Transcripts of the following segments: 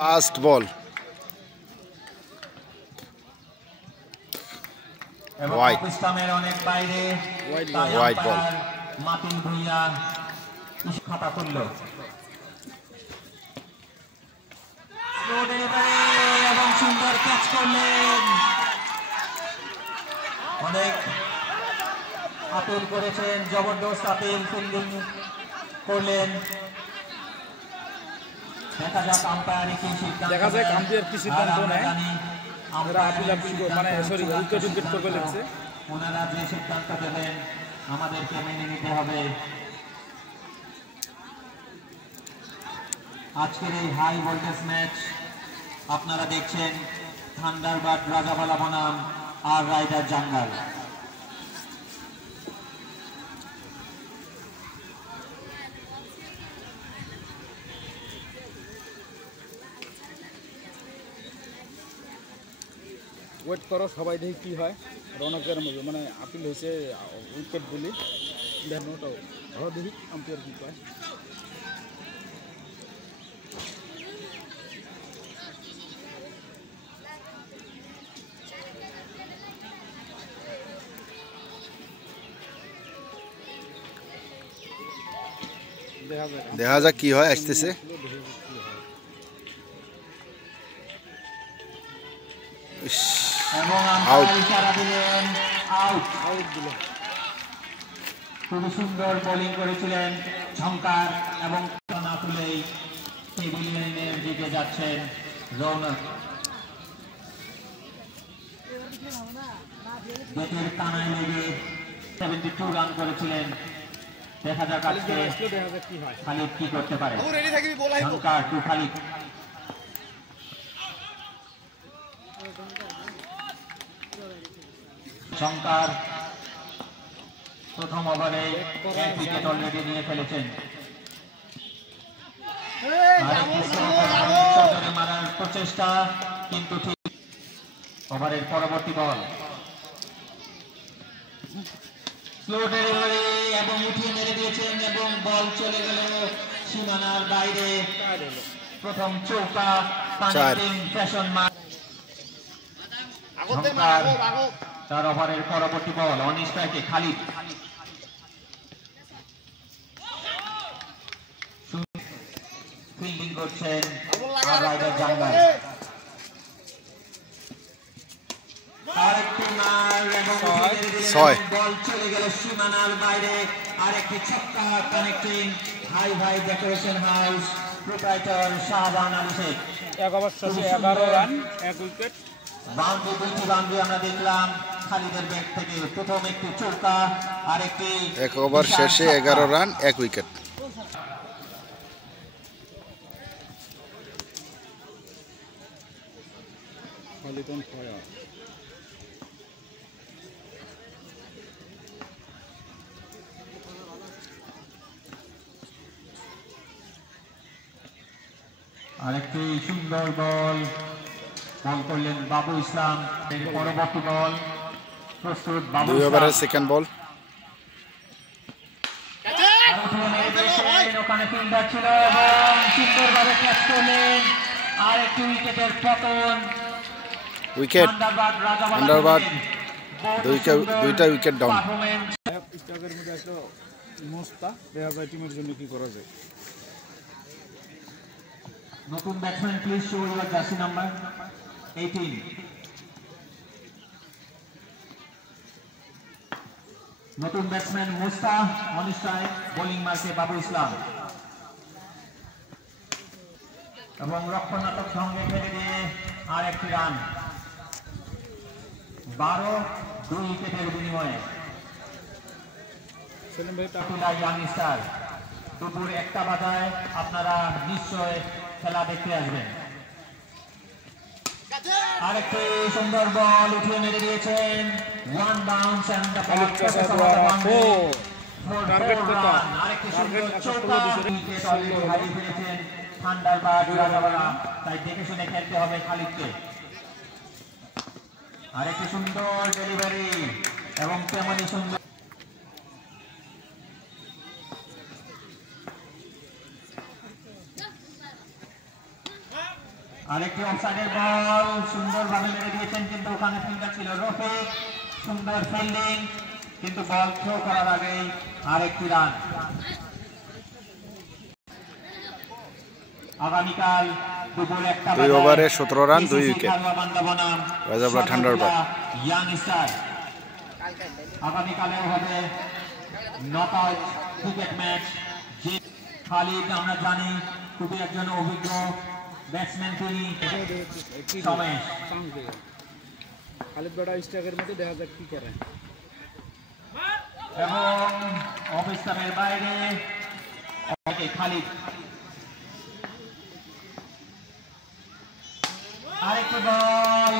Fast বল white ইসলামের অনেক বাইরে হোয়াইট বল মাতিন ভুইয়া খাতা তুলল এবং সুন্দর ক্যাচ করলেন। অনেক আপিল করেছেন, জবরদস্ত আপিল ফিল্ডিং করলেন। দেখা যাক আম্পায়ার কি সিদ্ধান্ত, দেখা যাক আম্পায়ার কি সিদ্ধান্ত নেয়। আমরা আপিল মানে সরি উইকেট করবে লাগছে। ওনারা যে সিদ্ধান্ত দেবেন আমাদেরকে মেনে নিতে হবে। আজকের এই হাই ভোল্টেজ ম্যাচ আপনারা দেখছেন থান্ডারবার্ড রাজাবালা বনাম আর রাইডার জাঙ্গাল। ওয়েট করো সবাই, দেখি কী হয়। রৌনকের মধ্যে মানে আপিল হয়েছে উইকেট বলি দেখো, ধরো দেখি আম্পায়ার কী পায়। দেখা যাক কি হয় আসতেছে। খুবই সুন্দর বোলিং করেছিলেন ঝঙ্কার এবং না তুলেই পেভিলিয়নের দিকে যাচ্ছেন রৌনক। ব্যাটের কানায় লেগে 72 রান করেছিলেন। দেখা যাক আজকে খালিদ কি করতে পারে। ঝঙ্কার টু খালিদ। ঝঙ্কার প্রথম ওভারে এক উইকেট অলরেডি নিয়ে ফেলেছেন। মারার প্রচেষ্টা কিন্তু ঠিক। ওভারের পরবর্তী বল স্লো ডেলিভারি এবং উঠিয়ে মেরে দিয়েছেন এবং বল চলে গেল সীমানার বাইরে। প্রথম চৌকা ফ্যাশন মার। তার ওভারের পরবর্তী বল অন স্ট্রাইকে খালিদ। ফিল্ডিং করছেন আর রাইডার জাঙ্গাল। আরেকটি মার এবং বল চলে গেল সীমানার বাইরে। আরেকটি ছক্কা connecting high decoration house proprietor Shahban Ali Sheikh. 11 run 1 wicket. Boundary, দুইটি বাউন্ডারি আমরা দেখলাম খালিদের ব্যাট থেকে। প্রথম একটি চৌকা আর একটি এক ওভার শেষে 11 রান 1 উইকেট। আরেকটি সুন্দর বল করলেন বাবু ইসলাম। পরবর্তী বল প্রস্তুত বাবু 2 ওভারের সেকেন্ড বল। ওখানে ফিল্ডার ছিল এবং সুন্দরভাবে ক্যাচ করলেন। আর একটি উইকেটের পতন। উইকেট থান্ডারবার্ড দুইটা উইকেট ডাউন। স্টাকের মধ্যে একটা মোস্তা দেখা যায় টিমের জন্য কি করা যায়। নতুন batsman please show your jersey number 18। নতুন ব্যাটসম্যান মুস্তা অন স্ট্রাইক, বোলিং মার্কে বাবু ইসলাম এবং রক্ষণাত্মক সঙ্গে ফেলে দিয়ে আর একটি রান। 12 2 উইকেটের বিনিময়ে ইয়াংস্টার। দুপুর 1টা বাজায় আপনারা নিশ্চয় খেলা দেখতে আসবেন। আরেকটি সুন্দর বল উঠিয়ে মেরে দিয়েছেন। One bounce and the ball target কত? আরেকটি সুন্দর চৌকা উইকেট অলরেডি হারিয়ে ফেলেছেন থান্ডারবার্ড রাজাবালা। তাই দেখে শুনে খেলতে হবে খালিদকে। আরেকটি সুন্দর ডেলিভারি এবং তেমনই সুন্দর আরেকটি অফসাইডের বল সুন্দরভাবে মেরে দিয়েছেন, কিন্তু ওখানে ফিল্ডার ছিল রফিক, সুন্দর ফিল্ডিং, কিন্তু বল থ্রো করার আগেই আরেকটি রান। আগামীকাল দুপুর 1 ওভারে 17 রান 2 উইকেট। রাজাবালা থান্ডারবার্ড। আগামীকালেও হবে নকআউট ক্রিকেট ম্যাচ। যে খালিদ আমরা জানি খুবই একজন অভিজ্ঞ ব্যাটসম্যান, তিনি সমেশ খালিদ বেটা স্ট্রাইকের মধ্যে দেখা যাক কি করে। এবং অফ স্টাম্পের বাইরে খালিদ আরেকটি বল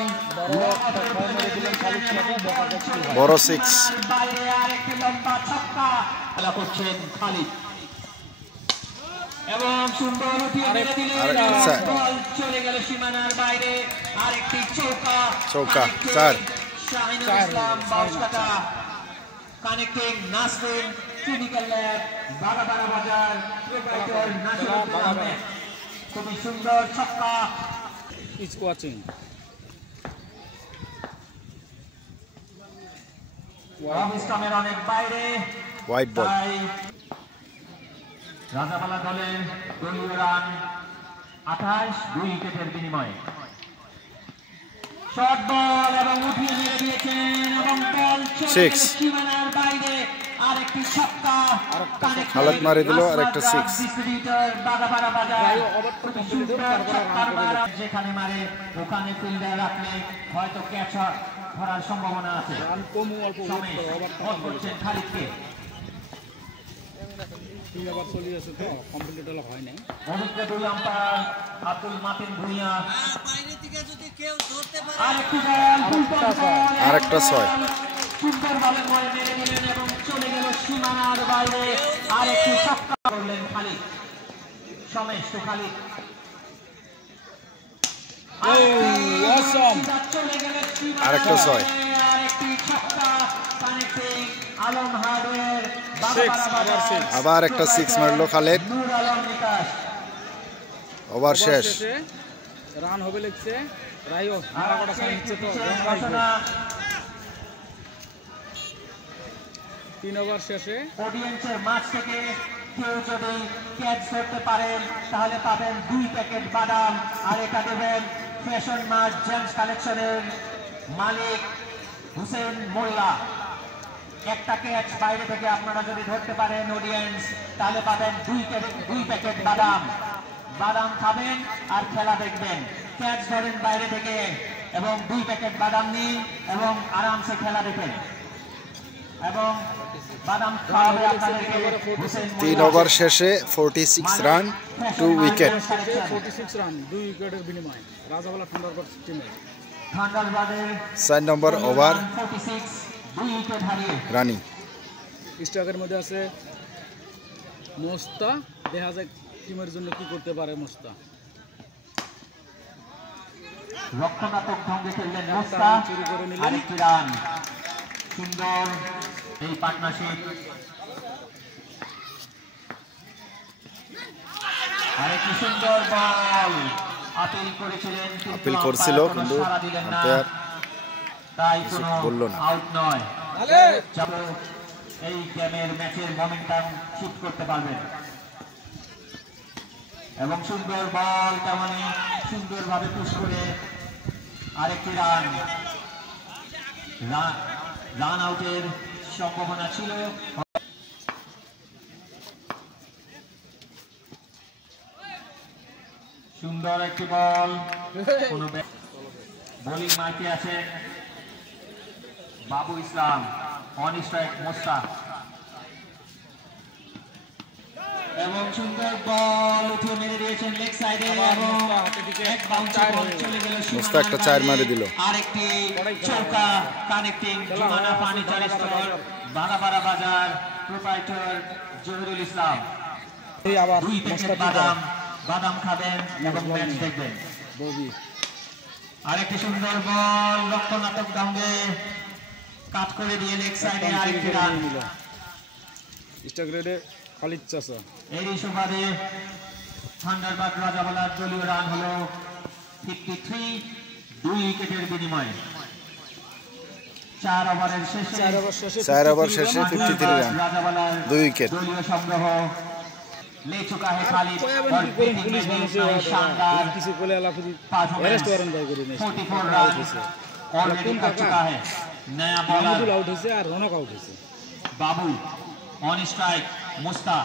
বড় 6 বাইরে আরেকটি লম্বা ছক্কা খেলা করছেন খালিদ এবং সুন্দর উঠিয়ে মেরে দিলেন, বল চলে গেল সীমানার বাইরে। আরেকটি চৌকা 4 শাহিনুল ইসলাম Bauskata connecting Nasrin clinical lab বাগাবাড়া বাজার প্রোপাইটর নাসিরুদ্দিন আহমেদ। খুবই সুন্দর ছক্কা। ইজ ওয়াচিং অবিস্টমের অনেক বাইরে হোয়াইট বল। রাজাবালা দলের দলীয় রান 28, 2 উইকেটের বিনিময়ে। শর্ট বল এবং উঠিয়ে মেরে দিয়েছেন এবং বল সীমানার বাইরে। আরেকটি ছক্কা খালেদ মারি দিল, আরেকটা 6। ডিস্ট্রিবিউটর বাগাবাড়া বাজার খুবই সুন্দর ছক্কার মারা, যেখানে মারে ওখানে ফিল্ডার রাখলে হয়তো ক্যাচ ধরার সম্ভাবনা আছে। রান কম অল্প করছেন খালিদকে। আবার চলে আছে তো কমপ্লিট হলো হয় নাই। অভিজ্ঞ দুই আম্পায়ার আব্দুল মাতিন ভুঁইয়া আরেকটা 6 সুন্দরভাবে বলে মেরে দিলেন এবং চলে গেল সীমানার বাইরে। আরেকটি ছক্কা করলেন খালিদ, সমেশ তো খালিদ চলে গেল আরেকটা 6 আরেকটি ছক্কা কানেক্টিং আলম হার্ডওয়্যার আবার একটা 6 মারলো খালেদ। নূর আলম বিকাশ। ওভার শেষ। রান হবে লিখছে রাইও মারাকটা সাইছে তো 3 ওভার শেষে অডিয়েন্সের মাঝ থেকে কেউ যদি ক্যাচ ধরতে পারেন তাহলে পাবেন 2 প্যাকেট বাদাম, আর এটা দেবেন ফ্যাশন মার্ট জেমস কালেকশনের মালিক হুসেন মোল্লা। একটা ক্যাচ বাইরে থেকে আপনারা যদি ধরতে পারেন অডিয়েন্স, তাহলে পাবেন 2 প্যাকেট বাদাম। বাদাম খাবেন আর খেলা দেখবেন। ক্যাচ ধরেন বাইরে থেকে এবং 2 প্যাকেট বাদাম নিন এবং আরামসে খেলা দেখেন। এবং বাদাম খাওয়াবে আপনাদেরকে হুসেন 3 ওভার শেষে 46 রান 2 উইকেট। 46 রান 2 উইকেটের বিনিময়ে রাজাবালা থান্ডারবার্ড টিমের। থান্ডারবার্ডের 4 নম্বর ওভার 46 2 উইকেট হারিয়ে রানিং। স্ট্রাইকের মধ্যে আছে মোস্তা। দেখা যাক টিমের জন্য কি করতে পারে মোস্তা। রক্ষণাত্মক ঢঙ্গে খেললেন মোস্তা, আরেকটি রান। সুন্দর এই পার্টনারশিপ। আরেকটি সুন্দর বল আপিল করেছিলেন, আপিল করছিল কিন্তু আম্পায়ার তাই কোনো বলল না। আউট নয়। এই গেমের ম্যাচের মোমেন্টাম শিফট করতে পারবেন। এবং সুন্দর বল তেমনি সুন্দরভাবে পুশ করে আরেকটি রান। রান আউটের সম্ভাবনা ছিল। সুন্দর একটি বল, বোলিং মার্কে আছেন বাবু ইসলাম, অন স্ট্রাইক মোস্তাক। এবং সুন্দর বল উঠে মেরে দিয়েছেন লেগ সাইডে এবং এক বাউন্সে বল চলে গেল মোস্তাক একটা 4 মারে দিল। আরেকটি চৌকা কানেক্টিং জুমানা ফার্নিচার স্টোর বাগাবাড়া বাজার প্রোপাইটর জহিরুল ইসলাম। এই আবার 2 প্যাকেট বাদাম খাবেন এবং ম্যাচ দেখবেন। আরেকটি সুন্দর বল রক্ষণাত্মক ঢঙ্গে কাট করে দিয়ে লেগ সাইডে আরেকটি রান। স্ট্রাইক খালিদ চাচা। এরই সুবাদে থান্ডারবার্ড রাজাবালার দলীয় রান হলো 53 2 উইকেটের বিনিময়ে 4 ওভারের শেষে 4 ওভার শেষে 53 রান, 2 উইকেट। দলীয় সংগ্রহ ले चुका है खालिद और पुलिस शानदार किसी को ले अला फिर अरेस्ट वारंट बाय करी 44 रन ऑलरेडी कर चुका है नया बॉलर आउट হইছে আর রনক আউট হইছে बाबू ऑन स्ट्राइक मुस्ता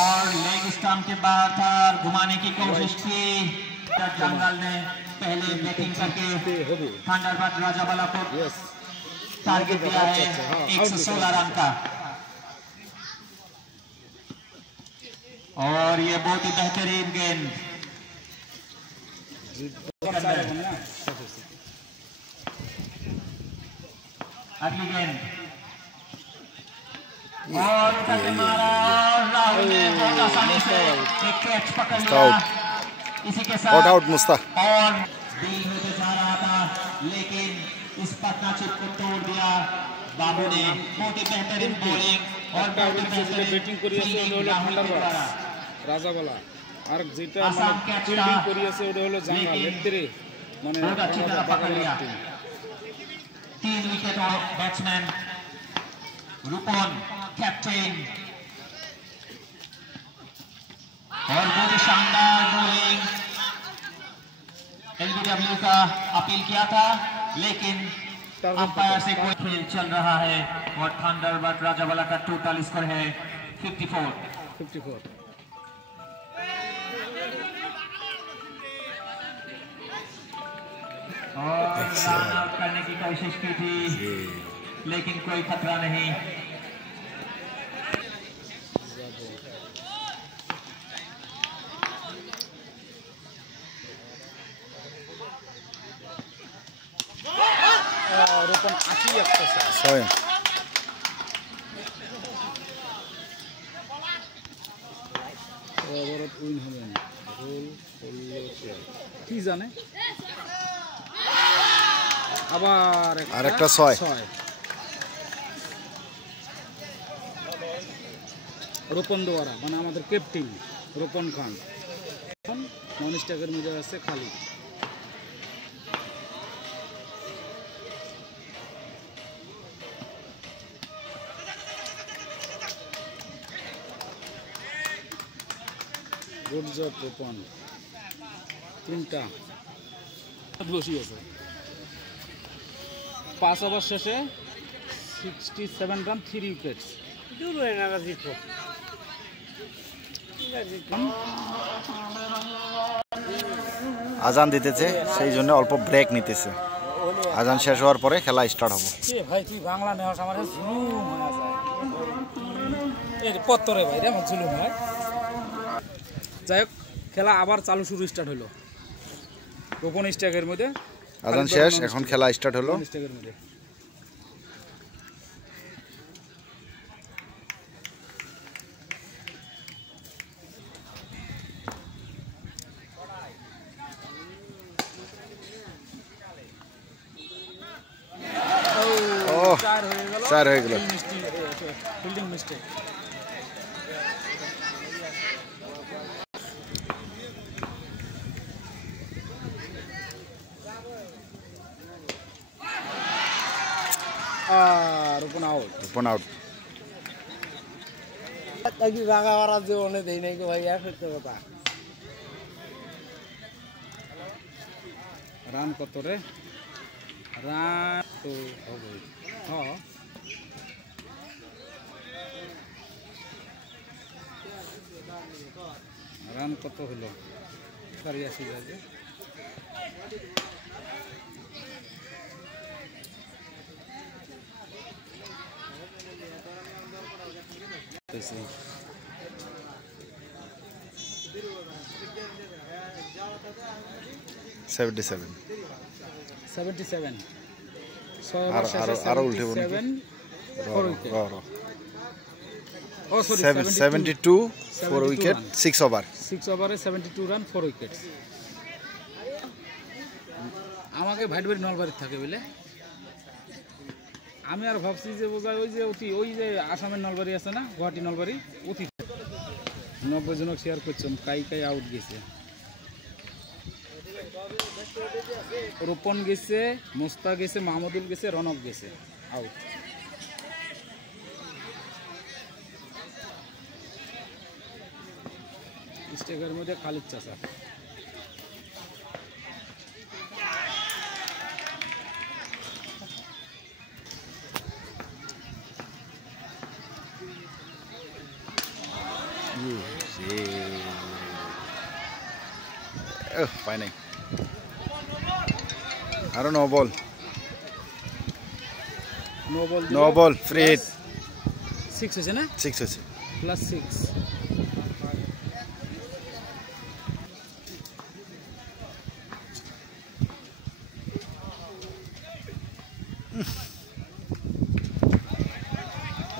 और लेग स्टंप के बाद था घुमाने की कोशिश की जंगल ने पहले बैटिंग करके थंडरबर्ड राजावाला को टारगेट दिया है 116 रन का और ये बहुत ही बेहतरीन गेंद अगली गेंद और मारा राहुल ने बहुत आसानी से एक कैच पकड़ लिया इसी के साथ आउट मुस्ता और डील होते जा रहा था लेकिन इस पार्टनरशिप को तोड़ दिया बाबू ने बहुत ही बेहतरीन बॉलिंग और बहुत ही बेहतरीन ব্যাটিং করিয়েছে ওটা হলো থান্ডারবার্ড রাজাবালা আর যেটা आसान মানে कैच ফিল্ডিং था করিয়েছে ওটা হলো জাঙ্গা লেফটেরে মানে बहुत अच्छी तरह पकड़ लिया 3 विकेट और बैट्समैन रूपन कैप्टन और बहुत ही शानदार बॉलिंग एलबीडब्ल्यू का अपील किया था लेकिन अंपायर से कोई खेल चल रहा है और थंडरबर्ड राजावाला का टोटल स्कोर है 54 और रन आउट करने की कोशिश की थी लेकिन कोई खतरा नहीं রোপণ 80 একটা 6 ওভারঅল উইন হলেন গোল করলে কি জানে আবার আরেকটা 6 রোপণ দোয়ারা মানে আমাদের ক্যাপ্টেন রোপণ খান এখন নন স্ট্রাইকের মধ্যে আছে খালিদ গুড জব রোপণ তিনটা বসি আছে 5 ওভার শেষে 67 রান 3 উইকেটস আজান দিতেছে সেই জন্য অল্প ব্রেক নিতেছে আজান শেষ হওয়ার পরে খেলা স্টার্ট হবে ভাই তুই বাংলা নেওয়াস আমার জুলুম হয়ে যায় এর পত্তরে ভাই রে আমার জুলুম হয় যাই হোক খেলা আবার চালু শুরু স্টার্ট হলো ওপেন স্ট্রাইকের মধ্যে আজান শেষ এখন খেলা স্টার্ট হলো স্ট্রাইকের মধ্যে চার হয়ে গেল ফিল্ডিং মিস্টেক রোপণ আউট রান কত রে রান তো হবে হ্যাঁ রান কত হলো 84 যাবে আরো উল্টে বলুন 72 4 উইকেট 6 ওভারে 72 রান 4 উইকেট আমাকে ভাইটবাড়ি নলবাড়ি থাকে বলে আমি আর ভাবছি যে বোঝায় ওই যে আসামের নলবাড়ি আছে না গুয়াহাটি নলবাড়ি অতি 90 জনক শেয়ার করছম কাই কাই আউট গেছে রূপন গেছে মুস্তা গেছে মাহমুদুল গেছে রনক গেছে আউট স্টেকের মধ্যে খালিদ চাচা পাই নাই আরো no ball no ball free hit 6 হয়েছে না 6 হয়েছে +6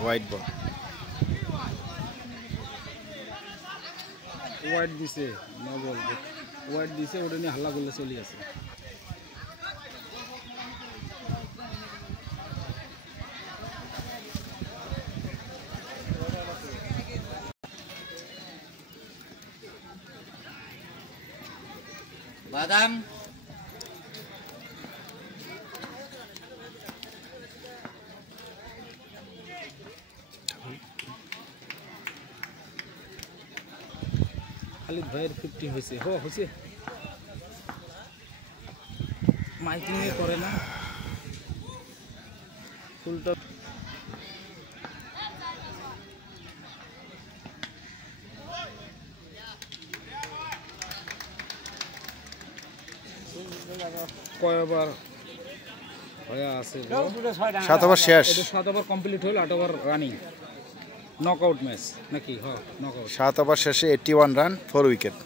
হোয়াইট বল ওয়াইড দিছে নো বল ওয়াইড দিছে ওটা নিয়ে হাল্লা করলে চলে আছে বাদাম খালিদ ভাইয়ের 50 হয়েছে হয়েছে মাইকিং এ করে না ফুলটা কয়বার হয়ে আছে 7 ওভার শেষ এটা 7 ওভার কমপ্লিট হল 8 ওভার রানিং নকআউট ম্যাচ নাকি নকআউট 7 ওভার শেষে 81 রান 4 উইকেট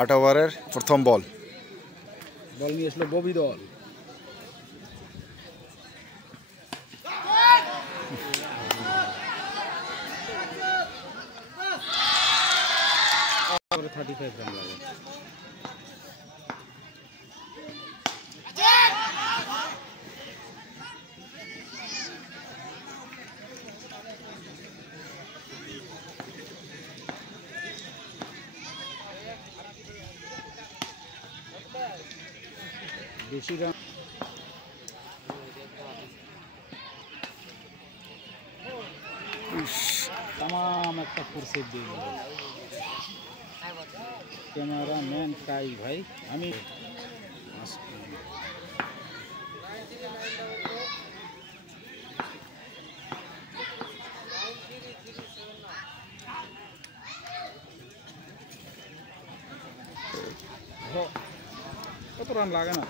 আট ওভারের প্রথম বল নিয়ে আসলো ববি দল और 35 রান লাগে বেশি রান तमाम একটা ফোর্সে দিয়ে ক্যামেরাম্যান কাই ভাই আমি কত রান লাগে না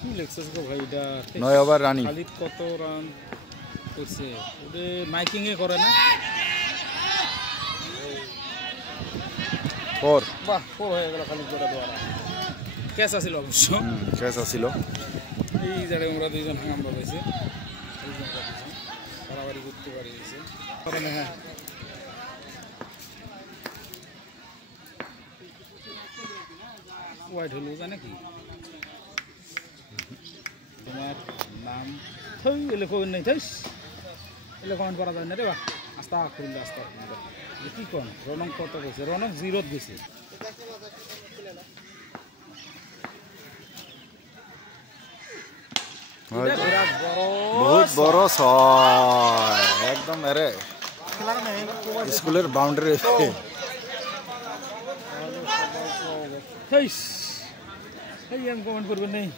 কি লেখছিস গো ভাই এটা 9 ওভার রানিং খালিদ কত রান করছে ওদের মাইকিং এ করে না 4 বাহ 4 হয়ে গেল খালিদ গোটা দ্বারা ক্যাচ আছিল অবশ্য শেষ আছিল এই জায়গায় আমরা দুইজন হাঙ্গামা হয়েছে বাড়াবাড়ি করতে পারি গেছে হ্যাঁ হোয়াইট হলো জানে কি তোমার নাম থই এলে কই নাই থইস এলে কমেন্ট করা যায় না রে বা আস্তা করিলে আস্তা কি কোন রনক কত গেছে রনক 0 গেছে বহুত বড় ছয় একদম আরে স্কুলের বাউন্ডারি থইস এই আমি কমেন্ট করবেন নেই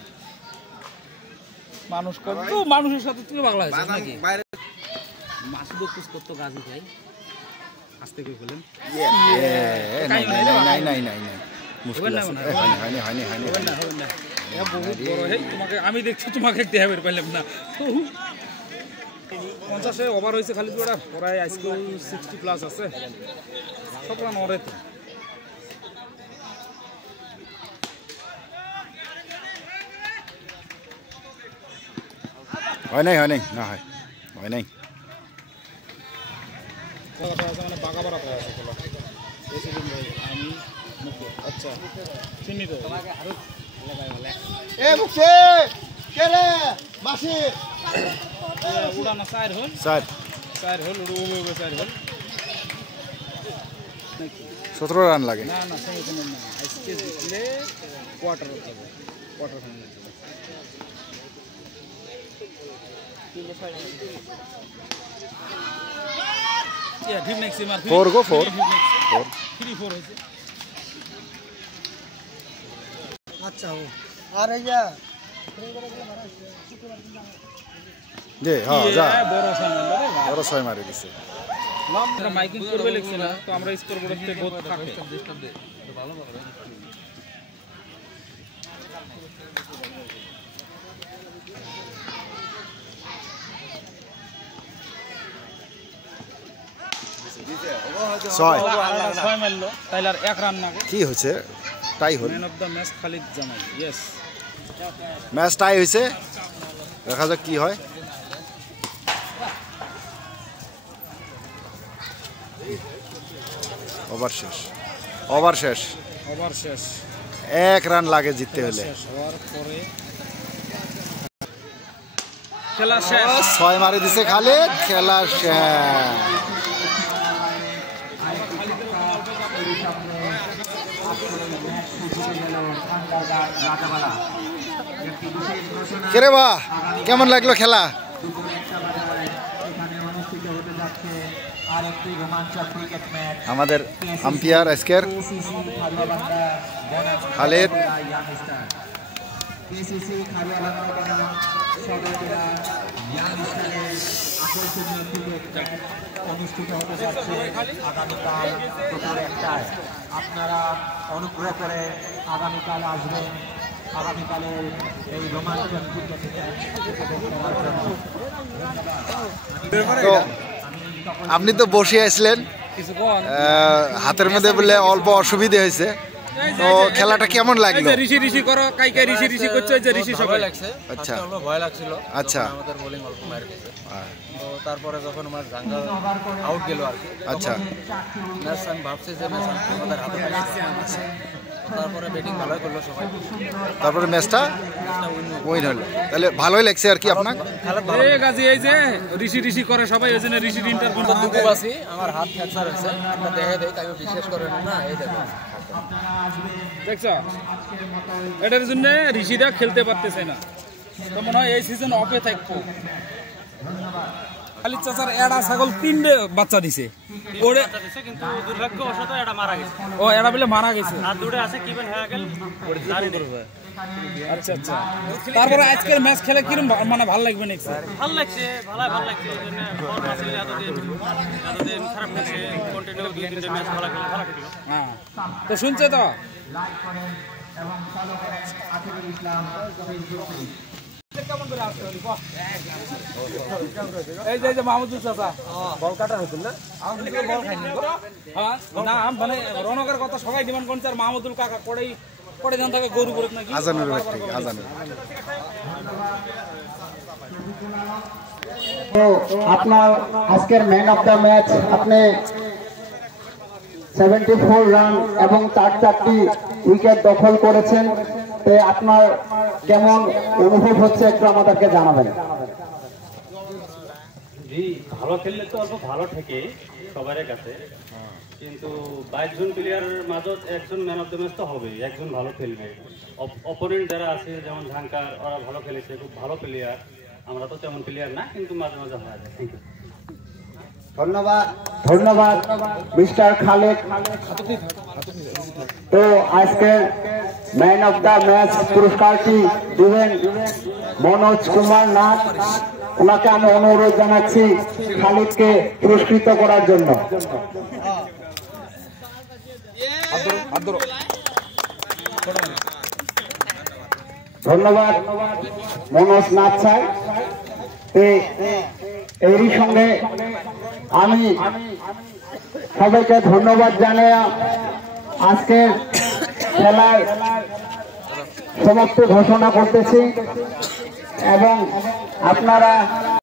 মানুষ কত মানুষের সাথে তুই পাগলা হয়েছিস নাকি মাসুদ কুছ করতে গাজি খাই আস্তে করে বলেন নাই মুশকিল আছে হয়নি বহুত বড় হেই তোমাকে আমি দেখছি তোমাকে দেয়া বের পাইলাম না 50 ওভার হয়েছে খালি ওরা প্রায় আজকে 60 প্লাস আছে সব রান ওরে তো হয় নাই না হয় নাই মানে বাঘা বাড়া আছে আমি আচ্ছা চিনি তো এ মুখে কে রে মাসি উড়ানো চার হল চার উড়ে 4 হল 17 রান লাগে। না না সেমিফাইনাল না আজকে জিতলে কোয়ার্টার যাবে কোয়ার্টার ফাইনাল ঠিক নেক্সট মার 4 গো 4 3-4 হয়েছে। আচ্ছা আর ইয়া দে হ্যাঁ যা বড় সাইন বড় 6 মারি দিছে। আমরা মাইকিং করবে লিখছি না তো আমরা স্কোর বোর্ডে বহুত থাকে ছয় 6 মারলো তাইলে আর 1 রান নাগে। কি হয়েছে? টাই হল, man of the match Khalid Jamal. Yes match tie হয়েছে, দেখা যাক কি হয়। ওভার শেষ, ওভার শেষ, ওভার শেষ, 1 রান লাগে জিততে হলে। শেষ হওয়ার পরে খেলা শেষ। 6 মারি দিছে খালিদ, খেলা শেষ। কেরে বা কেমন লাগলো খেলা? আমাদের আম্পায়ার আজকের খালিদ। অনুষ্ঠিত হতে যাচ্ছে আগামীকাল দুপুর 1টায়। আপনারা অনুগ্রহ করে আগামীকাল আসবেন আগামীকালের এই রোমাঞ্চক ক্রিকেট তো আপনি তো বসে আসলেন, হাতের মধ্যে বলে অল্প অসুবিধা হয়েছে, তো খেলাটা কেমন লাগলো? ঋষি ঋষি করো কাইকে ঋষি ঋষি করছে যে ঋষি সবাই লাগছে। আচ্ছা ভয় লাগছিল, আচ্ছা আমাদের বোলিং অল্প মার গেছে। তো তারপরে যখন আমার জাঙ্গা আউট গেল আর কি, আচ্ছা ম্যাচ আমি ভাবছি যে ম্যাচ আমাদের হাতে পাইছে। তারপরে ব্যাটিং ভালো করলো সবাই, তারপরে ম্যাচটা উইন হলো, তাহলে ভালোই লাগছে আর কি আপনার? এই গাজি এই যে ঋষি ঋষি করে সবাই ওই জন্য ঋষি ইন্টারভিউ দুঃখ আছি, আমার হাত ফ্র্যাকচার হয়েছে, আমরা দেখে দেই তাই বিশেষ করে না। এই দেখো দেখছো, এটার জন্য ঋষিরা খেলতে পারতেছে না, তো মনে হয় এই সিজন অফে থাকবো। খালিদ চাচার এড়া ছাগল 3টে বাচ্চা দিছে, ওরে কিন্তু দুর্ভাগ্যবশত এটা মারা গেছে। ও এড়া বলে মারা গেছে, আর দুটো আছে কিবেন হয়ে গেল। আচ্ছা আচ্ছা। তারপরে আজকের ম্যাচ খেলে কিরকম মানে ভালো লাগবে নেক্সট? ভালো লাগছে, ভালো লাগছে। ওই জন্য ফর্ম আছে, এতদিন খারাপ লাগছে, কন্টিনিউ 2-3টে ম্যাচ ভালো খেলে ভালো খেললো। হ্যাঁ তো শুনছে তো এই যে মাহমুদুল চাচা বল কাটার হয়েছিল না, বল খাইনি না, মানে রনকের কথা সবাই ডিমান্ড করছে, আর মাহমুদুল কাকা কড়াই ধান থাকে গরু করে নাকি আজানের ব্যাপারে আজানের। তো আপনার আজকের ম্যান অফ দ্য ম্যাচ, আপনি 74 রান এবং 4টি উইকেট দখল করেছেন, তো আপনার কেমন অনুভব হচ্ছে একটু আমাদেরকে জানাবেন। জি, ভালো খেললে তো অল্প ভালো থেকে সবার কাছে, কিন্তু 22 জন প্লেয়ারের মাঝে একজন ম্যান অফ দ্য ম্যাচ তো হবে, একজন ভালো খেলবে। অপোনেন্ট যারা আছে যেমন ঝাঙ্কার, ওরা ভালো খেলেছে, খুব ভালো প্লেয়ার। আমরা তো তেমন প্লেয়ার না, কিন্তু মাঝে মাঝে হয়ে যায়। Thank you. ধন্যবাদ মিস্টার খালেদ। তো আজকে ম্যান অফ দ্য ম্যাচ পুরস্কারটি দিবেন মনোজ কুমার নাথ, ওনাকে আমি অনুরোধ জানাচ্ছি খালিদকে পুরস্কৃত করার জন্য। ধন্যবাদ মনোজ নাথ স্যার। এরই সঙ্গে আমি সবাইকে ধন্যবাদ জানাই আজকের খেলার সমাপ্তি ঘোষণা করতেছি, এবং আপনারা